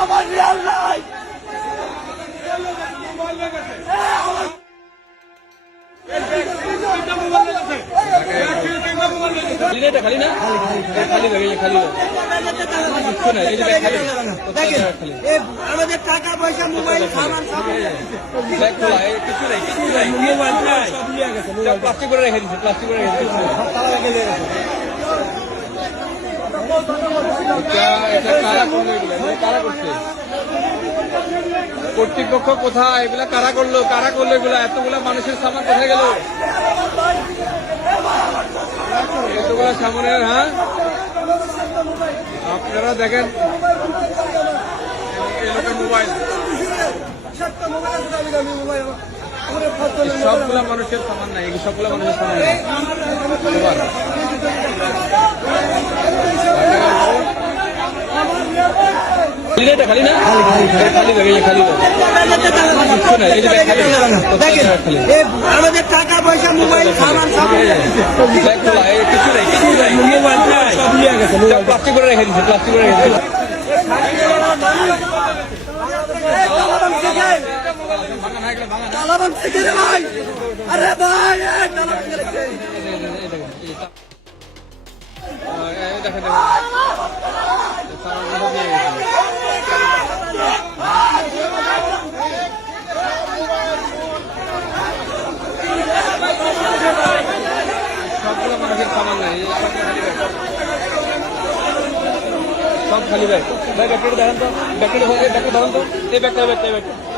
আমার রিয়াল নাই খালি না খালি খালি আমাদের টাকা পয়সা মোবাইল সামান সব প্লাস্টিক করে রেখে দিচ্ছে প্লাস্টিক করে রেখে দিচ্ছে এটা কারা করলো এগুলো কারা করছে কর্তৃপক্ষ কোথায় এগুলা কারা করলো এগুলা এতগুলা মানুষের সামান কোথায় গেল এতগুলা সামনের হ্যাঁ আপনারা দেখেন মোবাইল সবগুলা মানুষের সামান নাই সবগুলা মানুষের সামান নাই খালি না খালি খালি আমাদের টাকা পয়সা মোবাইল সামান সব প্লাস্টিক করে রেখে দিচ্ছে প্লাস্টিক করে রেখে দিচ্ছে আরে ভাই দেখেন সবগুলো মানুষের সামান নাই সব খালি ব্যাগ ব্যাগ একটা দেখেন তো ব্যাগটা ধরেন তো এই ব্যাগটা